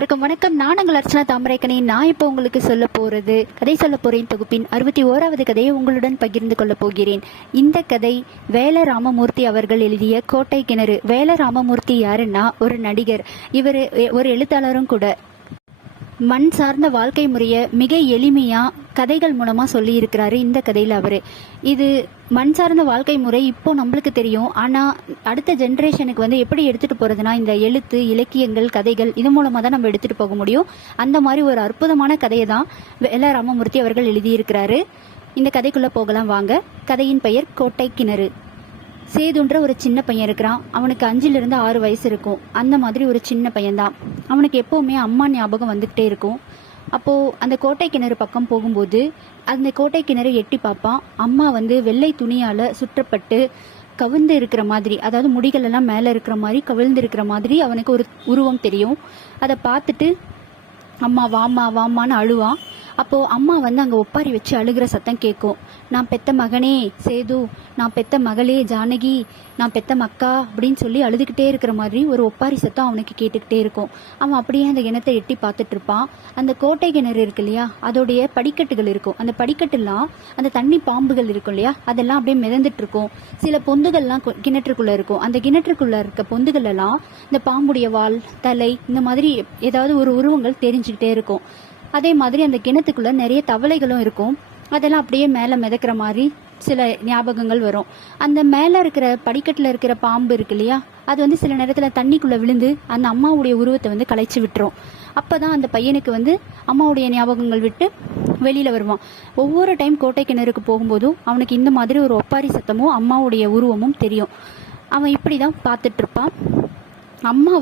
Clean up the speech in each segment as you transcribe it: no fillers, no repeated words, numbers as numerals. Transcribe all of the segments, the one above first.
எல்லாருக்கும் வணக்கம். நான் உங்கள் அர்ச்சனா தாமரைக்கணி. நான் இப்போ உங்களுக்கு சொல்ல போறது கதை சொல்ல போறேன் தொகுப்பின் 61வது கதையை உங்களுடன் பகிர்ந்து கொள்ள போகிறேன். இந்த கதை வேல ராமமூர்த்தி அவர்கள் எழுதிய கோட்டை கிணறு. வேல ராமமூர்த்தி யாருன்னா ஒரு நடிகர். இவர் ஒரு எழுத்தாளரும் கூட. மண் சார்ந்த வாழ்க்கை முறையை மிக எளிமையா கதைகள் மூலமா சொல்லி இருக்கிறாரு இந்த கதையில அவரு. இது மண் சார்ந்த வாழ்க்கை முறை இப்போ நம்மளுக்கு தெரியும். ஆனா அடுத்த ஜென்ரேஷனுக்கு எப்படி எடுத்துட்டு போறதுன்னா இந்த எழுத்து, இலக்கியங்கள், கதைகள் இது மூலமா தான் நம்ம எடுத்துட்டு போக முடியும். அந்த மாதிரி ஒரு அற்புதமான கதையை தான் வேல ராமமூர்த்தி அவர்கள் எழுதியிருக்கிறாரு. இந்த கதைக்குள்ள போகலாம் வாங்க. கதையின் பெயர் கோட்டை கிணறு. சேதுன்ற ஒரு சின்ன பையன் இருக்கிறான். அவனுக்கு 5லிருந்து 6 வயசு இருக்கும். அந்த மாதிரி ஒரு சின்ன பையன்தான். அவனுக்கு எப்பவுமே அம்மா ஞாபகம் வந்துகிட்டே இருக்கும். அப்போ அந்த கோட்டை கிணறு பக்கம் போகும்போது அந்த கோட்டை கிணறு எட்டி பார்ப்பான். அம்மா வெள்ளை துணியால சுற்றப்பட்டு கவிழ்ந்து இருக்கிற மாதிரி, அதாவது முடிகள் எல்லாம் மேல இருக்கிற மாதிரி கவிழ்ந்து இருக்கிற மாதிரி அவனுக்கு ஒரு உருவம் தெரியும். அதை பார்த்துட்டு அம்மா வாமா வாமான்னு அழுவான். அப்போ அம்மா அங்க ஒப்பாரி வச்சு அழுகிற சத்தம் கேட்கும். நான் பெத்த மகனே சேது, நான் பெத்த மகளே ஜானகி, நான் பெத்த மக்கா அப்படின்னு சொல்லி அழுதுகிட்டே இருக்கிற மாதிரி ஒரு ஒப்பாரி சத்தம் அவனுக்கு கேட்டுக்கிட்டே இருக்கும். அவன் அப்படியே அந்த கிணத்தை எட்டி பார்த்துட்டு இருப்பான். அந்த கோட்டை கிணறு இருக்கு இல்லையா, அதோடைய படிக்கட்டுகள் இருக்கும். அந்த படிக்கட்டுலாம் அந்த தண்ணி பாம்புகள் இருக்கும் இல்லையா, அதெல்லாம் அப்படியே மிதந்துட்டு இருக்கும். சில பொந்துகள்லாம் கிணற்றுக்குள்ள இருக்கும். அந்த கிணற்றுக்குள்ள இருக்க பொந்துகள் எல்லாம் இந்த பாம்புடைய வால், தலை, இந்த மாதிரி ஏதாவது ஒரு உருவங்கள் தெரிஞ்சுக்கிட்டே இருக்கும். அதே மாதிரி அந்த கிணத்துக்குள்ள நிறைய தவளைகளும் இருக்கும். அதெல்லாம் அப்படியே மேலே மிதக்கிற மாதிரி சில ஞாபகங்கள் வரும். அந்த மேலே இருக்கிற படிக்கட்டில் இருக்கிற பாம்பு இருக்கு இல்லையா, அது சில நேரத்தில் தண்ணிக்குள்ளே விழுந்து அந்த அம்மாவுடைய உருவத்தை கலைச்சி விட்டுரும். அப்போ தான் அந்த பையனுக்கு அம்மாவுடைய ஞாபகங்கள் விட்டு வெளியில் வருவான். ஒவ்வொரு டைம் கோட்டை கிணறுக்கு போகும்போதும் அவனுக்கு இந்த மாதிரி ஒரு ஒப்பாரி சத்தமும் அம்மாவுடைய உருவமும் தெரியும். அவன் இப்படி தான் பார்த்துட்டு இருப்பான். அம்மா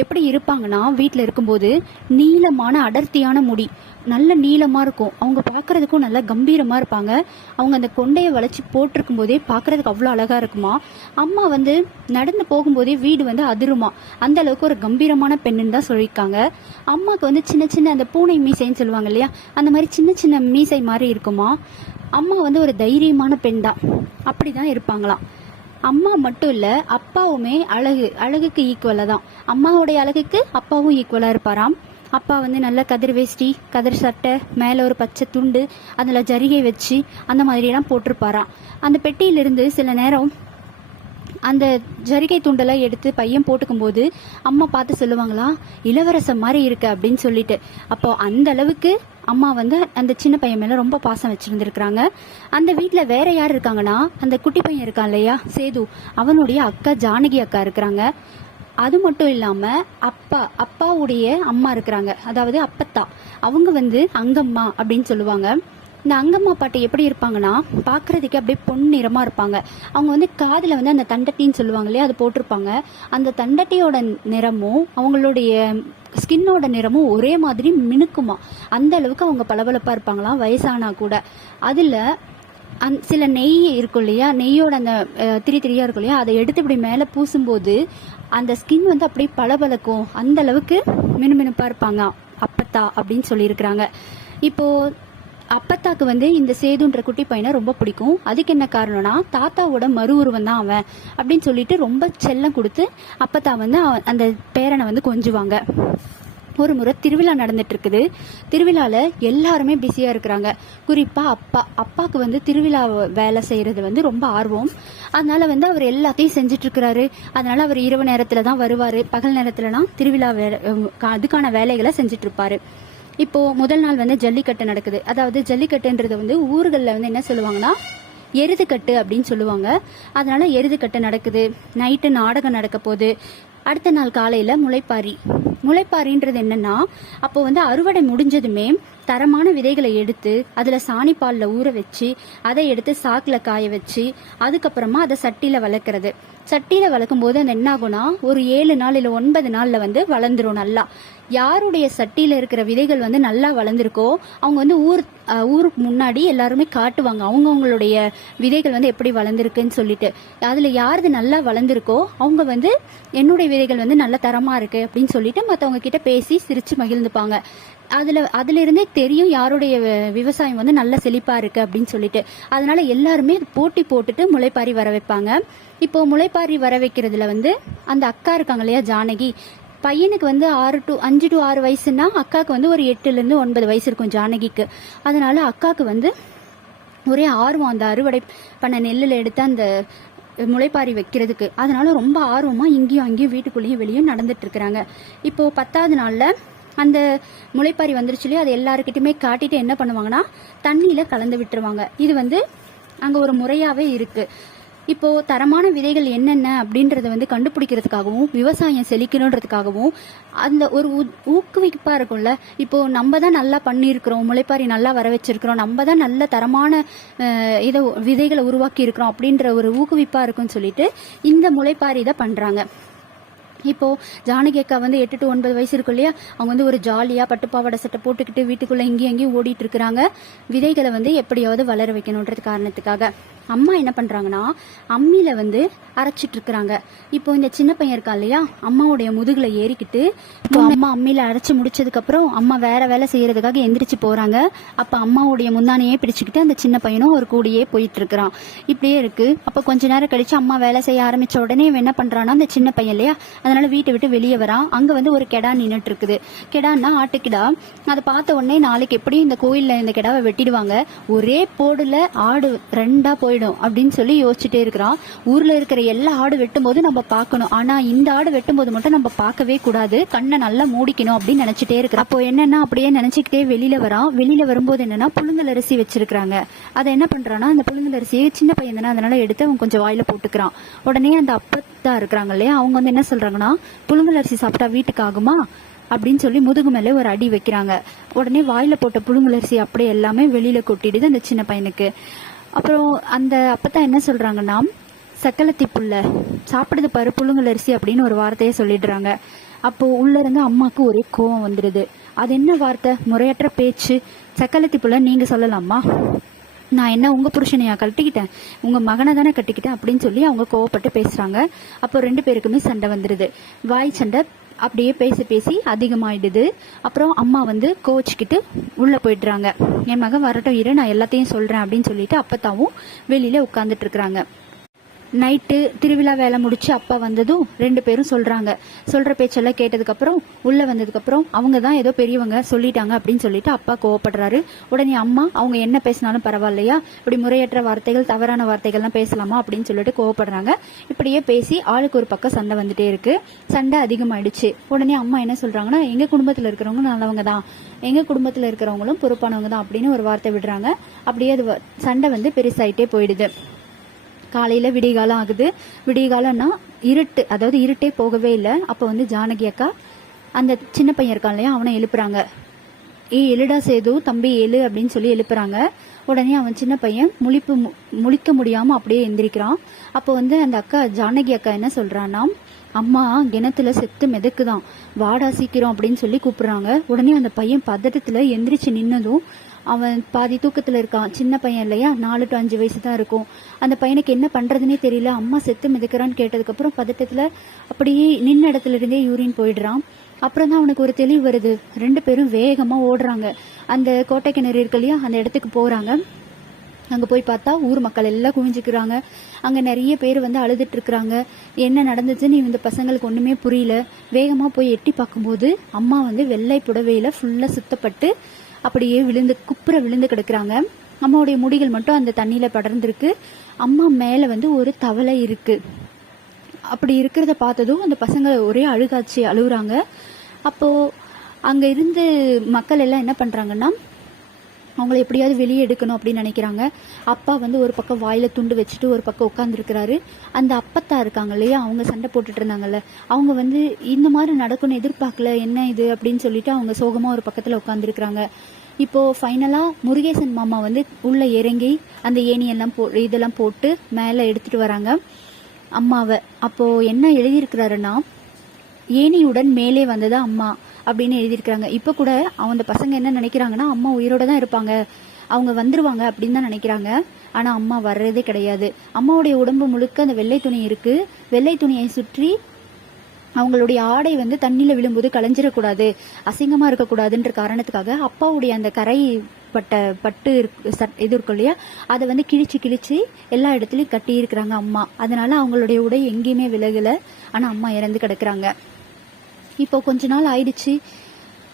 எப்படி இருப்பாங்கன்னா, வீட்டில் இருக்கும்போது நீளமான அடர்த்தியான முடி, நல்ல நீளமாக இருக்கும். அவங்க பார்க்கறதுக்கும் நல்ல கம்பீரமாக இருப்பாங்க. அவங்க அந்த கொண்டையை வளைச்சி போட்டிருக்கும் போதே பார்க்கறதுக்கு அவ்வளோ அழகாக இருக்குமா. அம்மா நடந்து போகும்போதே வீடு அதிருமா. அந்த அளவுக்கு ஒரு கம்பீரமான பெண்ணுன்னு தான் சொல்லியிருக்காங்க. அம்மாவுக்கு சின்ன சின்ன அந்த பூனை மீசைன்னு சொல்லுவாங்க இல்லையா, அந்த மாதிரி சின்ன சின்ன மீசை மாதிரி இருக்குமா. அம்மா ஒரு தைரியமான பெண் தான். அப்படி தான் இருப்பாங்களாம். அம்மா மட்டும் இல்ல, அப்பாவுமே அழகுக்கு ஈக்குவலா தான். அம்மாவுடைய அழகுக்கு அப்பாவும் ஈக்குவலா இருப்பாராம். அப்பா நல்ல கதிர் வேஷ்டி, கதிர் சட்டை, மேல ஒரு பச்சை துண்டு, அதுல ஜரிகை வச்சு அந்த மாதிரி எல்லாம் போட்டிருப்பாராம். அந்த பெட்டியிலிருந்து சில நேரம் அந்த ஜரிகை துண்டெல்லாம் எடுத்து பையன் போட்டுக்கும் போது அம்மா பார்த்து சொல்லுவாங்களா, இளவரசன் மாதிரி இருக்கு அப்படின்னு சொல்லிட்டு. அப்போ அந்த அளவுக்கு அம்மா அந்த சின்ன பையன் மேல ரொம்ப பாசம் வச்சிருந்துருக்காங்க. அந்த வீட்டுல வேற யார் இருக்காங்கன்னா, அந்த குட்டி பையன் இருக்கான் இல்லையா சேது, அவனுடைய அக்கா ஜானகி அக்கா இருக்கிறாங்க. அது மட்டும் இல்லாம அப்பாவுடைய அம்மா இருக்கிறாங்க, அதாவது அப்பத்தா. அவங்க அங்கம்மா அப்படின்னு சொல்லுவாங்க. இந்த அங்கம்மா பாட்டு எப்படி இருப்பாங்கன்னா, பார்க்கறதுக்கே அப்படியே பொன்னிறமா இருப்பாங்க. அவங்க காதில் அந்த தண்டட்டின்னு சொல்லுவாங்க இல்லையா, அது போட்டிருப்பாங்க. அந்த தண்டட்டியோட நிறமும் அவங்களுடைய ஸ்கின்னோட நிறமும் ஒரே மாதிரி மினுக்குமா. அந்த அளவுக்கு அவங்க பளபளப்பா இருப்பாங்களாம் வயசானா கூட. அதுல சில நெய் இருக்கும் இல்லையா, நெய்யோட அந்த திரியா இருக்கும் இல்லையா, அதை எடுத்து இப்படி மேலே பூசும்போது அந்த ஸ்கின் அப்படியே பளபளக்கும். அந்த அளவுக்கு மினுமினுப்பா இருப்பாங்க அப்பத்தா அப்படின்னு சொல்லியிருக்கிறாங்க. இப்போ அப்பத்தாக்கு இந்த சேதுன்ற குட்டி பையனை ரொம்ப பிடிக்கும். அதுக்கு என்ன காரணம்னா, தாத்தாவோட மறு உருவம் தான் அவன் அப்படின்னு சொல்லிட்டு ரொம்ப செல்லம் கொடுத்து அப்பத்தா அந்த பேரனை கொஞ்சுவாங்க. ஒரு முறை திருவிழா நடந்துட்டு இருக்குது. திருவிழால எல்லாருமே பிஸியா இருக்கிறாங்க. குறிப்பா அப்பாக்கு திருவிழா வேலை செய்யறது ரொம்ப ஆர்வம். அதனால அவர் எல்லாத்தையும் செஞ்சுட்டு இருக்கிறாரு. அதனால அவர் இரவு நேரத்துல தான் வருவாரு. பகல் நேரத்துலலாம் திருவிழா அதுக்கான வேலைகளை செஞ்சுட்டு இருப்பாரு. இப்போ முதல் நாள் ஜல்லிக்கட்டு நடக்குது. அதாவது ஜல்லிக்கட்டுன்றது ஊர்களில் என்ன சொல்லுவாங்கன்னா, எருதுக்கட்டு அப்படின்னு சொல்லுவாங்க. அதனால எருதுக்கட்டு நடக்குது. நைட்டு நாடகம் நடக்க போகுது. அடுத்த நாள் காலையில முளைப்பாரின்றது என்னன்னா, அப்போ அறுவடை முடிஞ்சதுமே தரமான விதைகளை எடுத்து அதுல சாணிப்பால்ல ஊற வச்சு அதை எடுத்து சாக்குல காய வச்சு அதுக்கப்புறமா அதை சட்டியில வளர்க்கறது. சட்டியில வளர்க்கும் போது அது என்ன ஆகும்னா, ஒரு 7 நாள் இல்ல 9 நாள்ல வளர்ந்துரும் நல்லா. யாருடைய சட்டியில இருக்கிற விதைகள் நல்லா வளர்ந்துருக்கோ அவங்க ஊருக்கு முன்னாடி எல்லாருமே காட்டுவாங்க அவங்களுடைய விதைகள் எப்படி வளர்ந்துருக்குன்னு சொல்லிட்டு. அதுல யாருது நல்லா வளர்ந்துருக்கோ அவங்க என்னுடைய விதைகள் நல்ல தரமா இருக்கு அப்படின்னு சொல்லிட்டு மற்றவங்க கிட்ட பேசி சிரிச்சு மகிழ்ந்துப்பாங்க. அதுல இருந்தே தெரியும் யாருடைய விவசாயம் நல்ல செழிப்பா இருக்கு அப்படின்னு சொல்லிட்டு. அதனால எல்லாருமே போட்டி போட்டுட்டு முளைப்பாரி வர வைப்பாங்க. இப்போ முளைப்பாரி வர வைக்கிறதுல அந்த அக்கா இருக்காங்க இல்லையா ஜானகி, பையனுக்கு வந்து 5 to 6 வயசுன்னா அக்காவுக்கு வந்து ஒரு 8லேருந்து 9 வயசு இருக்கும் ஜானகிக்கு. அதனால அக்காவுக்கு வந்து ஒரே ஆர்வம் அந்த அறுவடை பண்ண நெல்லில் எடுத்து அந்த முளைப்பாரி வைக்கிறதுக்கு. அதனால ரொம்ப ஆர்வமா இங்கேயும் அங்கேயும் வீட்டுக்குள்ளேயும் வெளியும் நடந்துட்டு இருக்கிறாங்க. இப்போ 10வது நாள்ல அந்த முளைப்பாரி வந்துருச்சு இல்லையா, அது எல்லாருக்கிட்டையுமே காட்டிட்டு என்ன பண்ணுவாங்கன்னா தண்ணியில கலந்து விட்டுருவாங்க. இது வந்து அங்க ஒரு முறையாவே இருக்கு. இப்போ தரமான விதைகள் என்னென்ன அப்படின்றத வந்து கண்டுபிடிக்கிறதுக்காகவும் விவசாயம் செழிக்கணுன்றதுக்காகவும் அந்த ஒரு ஊக்குவிப்பா இருக்கும்ல. இப்போ நம்ம தான் நல்லா பண்ணியிருக்கிறோம், முளைப்பாரி நல்லா வர வச்சிருக்கிறோம், நம்ம தான் நல்ல தரமான இதை விதைகளை உருவாக்கி இருக்கிறோம் அப்படின்ற ஒரு ஊக்குவிப்பா இருக்குன்னு சொல்லிட்டு இந்த முளைப்பாரி இதை பண்றாங்க. இப்போ ஜானகி அக்கா வந்து 8 to 9 வயசு இருக்கும் இல்லையா, அவங்க வந்து ஒரு ஜாலியா பட்டுப்பாவாடை சட்டை போட்டுக்கிட்டு வீட்டுக்குள்ள இங்கேயும் அங்கேயும் ஓடிட்டு இருக்கிறாங்க. விதைகளை வந்து எப்படியாவது வளர வைக்கணுன்றது காரணத்துக்காக அம்மா என்ன பண்றாங்கன்னா அம்மியில வந்து அரைச்சிட்டு இருக்கிறாங்க. இப்போ இந்த சின்ன பையன் இருக்கா இல்லையா, அம்மாவுடைய முதுகுல ஏறிக்கிட்டு இப்போ அம்மா அம்மியில அரைச்சு முடிச்சதுக்கு அப்புறம் அம்மா வேற வேலை செய்யறதுக்காக எந்திரிச்சு போறாங்க. அப்ப அம்மாவுடைய முந்தானையே பிடிச்சுக்கிட்டு அந்த சின்ன பையனும் ஒரு கூடியே போயிட்டு இருக்கிறான். இப்படியே இருக்கு. அப்ப கொஞ்ச நேரம் கழிச்சு அம்மா வேலை செய்ய ஆரம்பிச்ச உடனே என்ன பண்றான்னா அந்த சின்ன பையன் இல்லையா, அதனால வீட்டை விட்டு வெளியே வரான். அங்க வந்து ஒரு கெடா நின்றுட்டு இருக்குது. கெடான்னா ஆட்டுக்கிடா. அதை பார்த்த உடனே நாளைக்கு எப்படியும் இந்த கோயில்ல இந்த கெடாவை வெட்டிடுவாங்க, ஒரே போடுல ஆடு 2ஆ போயிடும் அப்படின்னு சொல்லி யோசிச்சுட்டே இருக்கிறான். ஊர்ல இருக்கிற எல்லா ஆடு வெட்டும் போது நம்ம பார்க்கணும், ஆனா இந்த ஆடு வெட்டும் போது மட்டும் நம்ம பார்க்கவே கூடாது, கண்ணை நல்லா மூடிக்கணும் அப்படின்னு நினைச்சிட்டே இருக்கிறான். அப்போ என்னன்னா அப்படியே நினைச்சுக்கிட்டே வெளியில வரான். வெளியில வரும்போது என்னன்னா புழுங்கல் அரிசி வச்சிருக்காங்க. அதை என்ன பண்றான்னா அந்த புழுங்கல் அரிசியை சின்ன பையன் தானே அதனால எடுத்து அவன் கொஞ்சம் வாயில போட்டுக்கிறான். உடனே அந்த அப்பத்தா இருக்கிறாங்க இல்லையா, அவங்க வந்து என்ன சொல்றாங்கன்னா புழுங்கல் அரிசி சாப்பிட்டா வீட்டுக்கு ஆகுமா அப்படின்னு சொல்லி முதுகு மேலே ஒரு அடி வைக்கிறாங்க. உடனே வாயில போட்ட புழுங்கல் அரிசி அப்படியே எல்லாமே வெளியில கொட்டிடுது அந்த சின்ன பையனுக்கு. அப்புறம் அந்த அப்பதான் என்ன சொல்றாங்கன்னா சக்கலத்தி புள்ள சாப்பிடுது பாரு புழுங்கல் அரிசி அப்படின்னு ஒரு வார்த்தையை சொல்லிடுறாங்க. அப்போ உள்ள இருந்து அம்மாக்கு ஒரே கோவம் வந்துடுது. அது என்ன வார்த்தை, முறையற்ற பேச்சு, சக்கலத்தி புள்ள நீங்க சொல்லலாமா, நான் என்ன உங்க புருஷனையா கட்டிக்கிட்டேன், உங்க மகனை தானே கட்டிக்கிட்டேன் அப்படின்னு சொல்லி அவங்க கோவப்பட்டு பேசுறாங்க. அப்போ 2 பேருக்குமே சண்டை வந்துடுது. வாய் சண்டை அப்படியே பேசி பேசி அதிகமாயிடுது. அப்புறம் அம்மா வந்து கோச்சிக்கிட்டு உள்ள போயிடுறாங்க. என் மகன் வரட்டும் இரு, நான் எல்லாத்தையும் சொல்றேன் அப்படின்னு சொல்லிட்டு அப்பத்தாவும் வெளியில உட்கார்ந்துட்டு இருக்கிறாங்க. நைட்டு திருவிழா வேலை முடிச்சு அப்பா வந்ததும் 2 பேரும் சொல்ற பேச்செல்லாம் கேட்டதுக்கு அப்புறம் உள்ள வந்ததுக்கு அப்புறம் அவங்க தான் ஏதோ பெரியவங்க சொல்லிட்டாங்க அப்படின்னு சொல்லிட்டு அப்பா கோவப்படுறாரு. உடனே அம்மா அவங்க என்ன பேசினாலும் பரவாயில்லையா, இப்படி முறையற்ற வார்த்தைகள் தவறான வார்த்தைகள்லாம் பேசலாமா அப்படின்னு சொல்லிட்டு கோவப்படுறாங்க. இப்படியே பேசி ஆளுக்கு ஒரு பக்கம் சண்டை வந்துட்டே இருக்கு. சண்டை அதிகமாயிடுச்சு. உடனே அம்மா என்ன சொல்றாங்கன்னா எங்க குடும்பத்துல இருக்கிறவங்க நல்லவங்க தான், எங்க குடும்பத்துல இருக்கிறவங்களும் பொறுப்பானவங்க தான் அப்படின்னு ஒரு வார்த்தை விடுறாங்க. அப்படியே அது சண்டை வந்து பெருசாயிட்டே போயிடுது. காலையில விடிகாலம் ஆகுது. விடிகாலம்னா இருட்டு, அதாவது இருட்டே போகவே இல்லை. அப்போ வந்து ஜானகி அக்கா அந்த சின்ன பையன் இருக்கான் இல்லையா அவனை எழுப்புறாங்க. எழுடா சேது தம்பி எழு அப்படின்னு சொல்லி எழுப்புறாங்க. உடனே அவன் சின்ன பையன் முழிக்க முடியாம அப்படியே எந்திரிக்கிறான். அப்போ வந்து அந்த அக்கா ஜானகி அக்கா என்ன சொல்றான்னா அம்மா கிணத்துல செத்து மிதக்குதான், வாடா சீக்கிரம் அப்படின்னு சொல்லி கூப்பிடுறாங்க. உடனே அந்த பையன் பதட்டத்துல எந்திரிச்சு நின்னதும் அவன் பாதி தூக்கத்துல இருக்கான். சின்ன பையன் இல்லையா, 4 to 5 வயசு தான் இருக்கும். அந்த பையனுக்கு என்ன பண்றதுன்னே தெரியல. அம்மா செத்து மிதக்கிறான்னு கேட்டதுக்கு அப்புறம் பதட்டத்துல அப்படியே நின்ன இடத்துல இருந்தே யூரின் போயிடுறான். அப்புறம் தான் அவனுக்கு ஒரு தெளிவு வருது. 2 பேரும் வேகமா ஓடுறாங்க. அந்த கோட்டை கிணறு இருக்கு இல்லையா அந்த இடத்துக்கு போறாங்க. அங்க போய் பார்த்தா ஊர் மக்கள் எல்லாம் குவிஞ்சுக்கிறாங்க. அங்க நிறைய பேர் வந்து அழுதுட்டு இருக்கிறாங்க. என்ன நடந்துச்சுன்னு இந்த பசங்களுக்கு ஒண்ணுமே புரியல. வேகமா போய் எட்டி பார்க்கும்போது அம்மா வந்து வெள்ளை புடவையில ஃபுல்லா சுத்தப்பட்டு அப்படியே குப்புற விழுந்து கிடக்குறாங்க. அம்மாவுடைய முடிகள் மட்டும் அந்த தண்ணியில படர்ந்துருக்கு. அம்மா மேல வந்து ஒரு தவளை இருக்கு. அப்படி இருக்கிறத பார்த்ததும் அந்த பசங்க ஒரே அழுகாட்சி அழுகுறாங்க. அப்போ அங்க இருந்து மக்கள் எல்லாம் என்ன பண்றாங்கன்னா அவங்கள எப்படியாவது வெளியே எடுக்கணும் அப்படின்னு நினைக்கிறாங்க. அப்பா வந்து ஒரு பக்கம் வாயில துண்டு வச்சுட்டு ஒரு பக்கம் உட்காந்துருக்கிறாரு. அந்த அப்பத்தா இருக்காங்க இல்லையா அவங்க சண்டை போட்டுட்டு இருந்தாங்கல்ல, அவங்க வந்து இந்த மாதிரி நடக்கும்னு எதிர்பார்க்கல, என்ன இது அப்படின்னு சொல்லிட்டு அவங்க சோகமா ஒரு பக்கத்துல உட்காந்துருக்கிறாங்க. இப்போ ஃபைனலா முருகேசன் மாமா வந்து உள்ள இறங்கி அந்த ஏணியெல்லாம் இதெல்லாம் போட்டு மேல எடுத்துட்டு வராங்க அம்மாவை. அப்போ என்ன எழுதியிருக்கிறாருன்னா ஏணியுடன் மேலே வந்ததா அம்மா அப்படின்னு எழுதியிருக்கிறாங்க. இப்ப கூட அந்த பசங்க என்ன நினைக்கிறாங்கன்னா அம்மா உயிரோட தான் இருப்பாங்க, அவங்க வந்துருவாங்க அப்படின்னு தான் நினைக்கிறாங்க. ஆனா அம்மா வர்றதே கிடையாது. அம்மாவுடைய உடம்பு முழுக்க அந்த வெள்ளை துணி இருக்கு. வெள்ளை துணியை சுற்றி அவங்களுடைய ஆடை வந்து தண்ணியில விழும்போது களைஞ்சிடக்கூடாது, அசிங்கமா இருக்கக்கூடாதுன்ற காரணத்துக்காக அப்பாவுடைய அந்த கரை பட்டு இது இருக்கும் இல்லையா அதை வந்து கிழிச்சு எல்லா இடத்துலயும் கட்டி இருக்கிறாங்க அம்மா. அதனால அவங்களுடைய உடை எங்கேயுமே விலகல. ஆனா அம்மா இறந்து கிடக்குறாங்க. இப்போ கொஞ்ச நாள் ஆயிடுச்சு.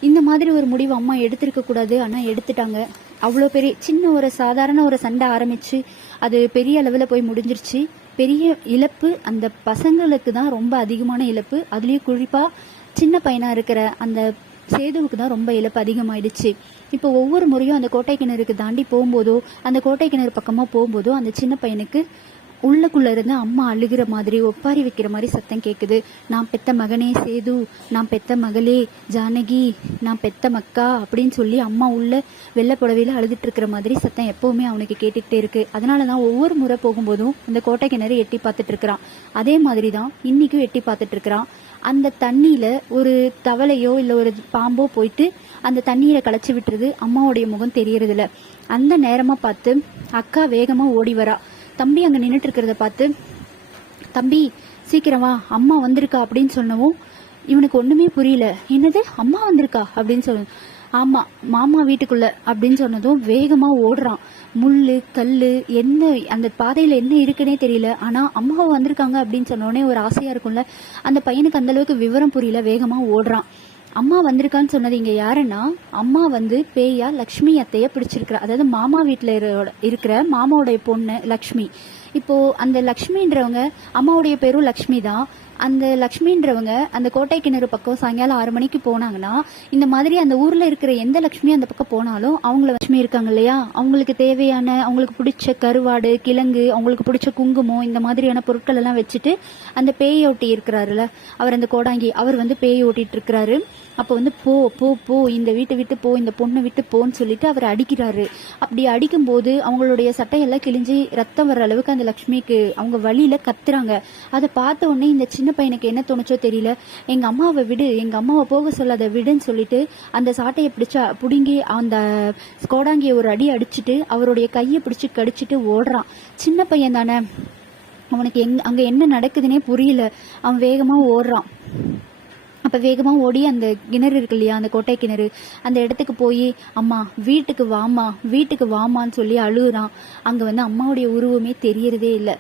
இந்த மாதிரி ஒரு முடிவு அம்மா எடுத்திருக்க கூடாது, ஆனால் எடுத்துட்டாங்க. அவ்வளோ பெரிய சின்ன ஒரு சாதாரண ஒரு சண்டை ஆரம்பிச்சு அது பெரிய அளவில் போய் முடிஞ்சிருச்சு. பெரிய இழப்பு அந்த பசங்களுக்கு தான் ரொம்ப அதிகமான இழப்பு. அதுலேயும் குறிப்பாக சின்ன பையனாக இருக்கிற அந்த சேதுவுக்கு தான் ரொம்ப இழப்பு அதிகமாயிடுச்சு. இப்போ ஒவ்வொரு முறையும் அந்த கோட்டை கிணறுக்கு தாண்டி போகும்போதோ அந்த கோட்டை கிணறு பக்கமாக போகும்போதோ அந்த சின்ன பையனுக்கு உள்ளக்குள்ள இருந்து அம்மா அழுகிற மாதிரி ஒப்பாரி வைக்கிற மாதிரி சத்தம் கேட்குது. நான் பெத்த மகனே சேது, நான் பெத்த மகளே ஜானகி, நான் பெத்த மக்கா அப்படின்னு சொல்லி அம்மா உள்ள வெள்ளை புடவையில அழுதுட்டு இருக்கிற மாதிரி சத்தம் எப்பவுமே அவனுக்கு கேட்டுக்கிட்டே இருக்கு. அதனால தான் ஒவ்வொரு முறை போகும்போதும் அந்த கோட்டை கிணறு எட்டி பார்த்துட்டு இருக்கிறான். அதே மாதிரி தான் இன்னைக்கும் எட்டி பார்த்துட்டு இருக்கிறான். அந்த தண்ணியில ஒரு தவளையோ இல்லை ஒரு பாம்போ போயிட்டு அந்த தண்ணீரை களைச்சி விட்டுருது. அம்மாவுடைய முகம் தெரியறதில்ல. அந்த நேரமா பார்த்து அக்கா வேகமா ஓடி வரா. தம்பி அங்கே நின்றுட்டு இருக்கிறத பார்த்து, தம்பி சீக்கிரமா அம்மா வந்திருக்கா அப்படின்னு சொன்னவும் இவனுக்கு ஒன்றுமே புரியல. என்னது அம்மா வந்திருக்கா அப்படின்னு சொல்லு. ஆமாம் மாமா வீட்டுக்குள்ள அப்படின்னு சொன்னதும் வேகமாக ஓடுறான். முள்ளு கல் என்ன அந்த பாதையில் என்ன இருக்குன்னே தெரியல. ஆனால் அம்மாவை வந்திருக்காங்க அப்படின்னு சொன்னோடனே ஒரு ஆசையாக இருக்கும்ல, அந்த பையனுக்கு அந்தளவுக்கு விவரம் புரியல. வேகமாக ஓடுறான். அம்மா வந்திருக்கான்னு சொன்னது இங்கே யாருன்னா, அம்மா வந்து பேயா லக்ஷ்மி அத்தைய பிடிச்சிருக்கிறா. அதாவது மாமா வீட்டில் இருக்கிற மாமாவுடைய பொண்ணு லக்ஷ்மி. இப்போ அந்த லக்ஷ்மின்றவங்க, அம்மாவுடைய பேரும் லக்ஷ்மி தான். அந்த லக்ஷ்மின்றவங்க அந்த கோட்டை கிணறு பக்கம் சாயங்காலம் 6 மணிக்கு போனாங்கன்னா, இந்த மாதிரி அந்த ஊர்ல இருக்கிற எந்த லக்ஷ்மி அந்த பக்கம் போனாலும் அவங்கள லக்ஷ்மி இருக்காங்க இல்லையா, அவங்களுக்கு தேவையான அவங்களுக்கு பிடிச்ச கருவாடு கிழங்கு அவங்களுக்கு பிடிச்ச குங்குமம் இந்த மாதிரியான பொருட்கள் எல்லாம் வச்சுட்டு அந்த பேய் ஓட்டி இருக்கிறாருல அவர், அந்த கோடாங்கி அவர் வந்து பேய் ஓட்டிட்டு இருக்கிறாரு. அப்போ வந்து போ போ போ இந்த வீட்டை விட்டு போ, இந்த பொண்ணை விட்டு போன்னு சொல்லிட்டு அவர் அடிக்கிறாரு. அப்படி அடிக்கும்போது அவங்களுடைய சட்டையெல்லாம் கிழிஞ்சு ரத்தம் வர்ற அளவுக்கு அந்த லக்ஷ்மிக்கு அவங்க வழியில கத்துறாங்க. அதை பார்த்த உடனே இந்த சின்ன பையனுக்கு என்ன தோணுச்சோ தெரியல, எங்க அம்மாவை விடு, எங்க அம்மாவை போக சொல்லாத விடுன்னு சொல்லிட்டு அந்த சாட்டையை பிடுங்கி அந்த கோடாங்கியை ஒரு அடி அடிச்சுட்டு அவருடைய கையை பிடிச்சு கடிச்சிட்டு ஓடுறான். சின்ன பையன் தானே, அவனுக்கு அங்க என்ன நடக்குதுன்னே புரியல. அவன் வேகமா ஓடுறான். அப்போ வேகமாக ஓடி அந்த கிணறு இருக்கு இல்லையா, அந்த கோட்டை கிணறு, அந்த இடத்துக்கு போய் அம்மா வீட்டுக்கு வாமா வீட்டுக்கு வாமான்னு சொல்லி அழுகுறான். அங்கே வந்து அம்மாவுடைய உருவமே தெரியறதே இல்லை.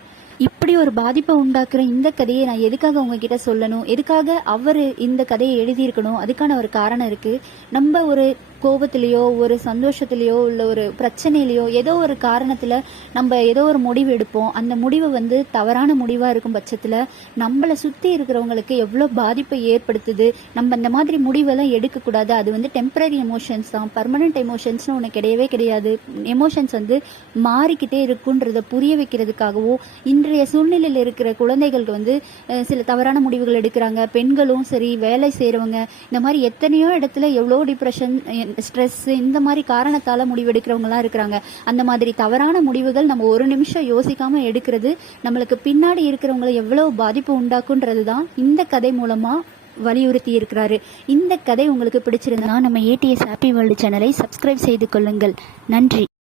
இப்படி ஒரு பாதிப்பை உண்டாக்குற இந்த கதையை நான் எதுக்காக உங்ககிட்ட சொல்லணும், எதுக்காக அவர் இந்த கதையை எழுதியிருக்கணும், அதுக்கான ஒரு காரணம் இருக்கு. நம்ம ஒரு கோபத்திலேயோ ஒரு சந்தோஷத்திலேயோ இல்லை ஒரு பிரச்சனையிலையோ ஏதோ ஒரு காரணத்தில் நம்ம ஏதோ ஒரு முடிவு எடுப்போம். அந்த முடிவு வந்து தவறான முடிவாக இருக்கும் பட்சத்தில் நம்மளை சுற்றி இருக்கிறவங்களுக்கு எவ்வளோ பாதிப்பை ஏற்படுத்துது. நம்ம அந்த மாதிரி முடிவெல்லாம் எடுக்கக்கூடாது. அது வந்து டெம்பரரி எமோஷன்ஸ் தான், பர்மனன்ட் எமோஷன்ஸ்னு ஒன்று கிடையவே கிடையாது. எமோஷன்ஸ் வந்து மாறிக்கிட்டே இருக்குன்றதை புரிய வைக்கிறதுக்காகவோ, இன்றைய சூழ்நிலையில் இருக்கிற குழந்தைகளுக்கு வந்து சில தவறான முடிவுகள் எடுக்கிறாங்க. பெண்களும் சரி, வேலை செய்கிறவங்க, இந்த மாதிரி எத்தனையோ இடத்துல எவ்வளோ டிப்ரெஷன் ஸ்ட்ரெஸ் இந்த மாதிரி காரணத்தால முடிவெடுக்கிறவங்கலாம் இருக்கிறாங்க. அந்த மாதிரி தவறான முடிவுகள் நம்ம ஒரு நிமிஷம் யோசிக்காம எடுக்கிறது நம்மளுக்கு பின்னாடி இருக்கிறவங்களை எவ்வளவு பாதிப்பு உண்டாக்குன்றது தான் இந்த கதை மூலமா வலியுறுத்தி இருக்கிறாரு. இந்த கதை உங்களுக்கு பிடிச்சிருந்தா நம்ம ஏடிஎஸ் ஹாப்பி வேர்ல்டு சேனலை சப்ஸ்கிரைப் செய்து கொள்ளுங்கள். நன்றி.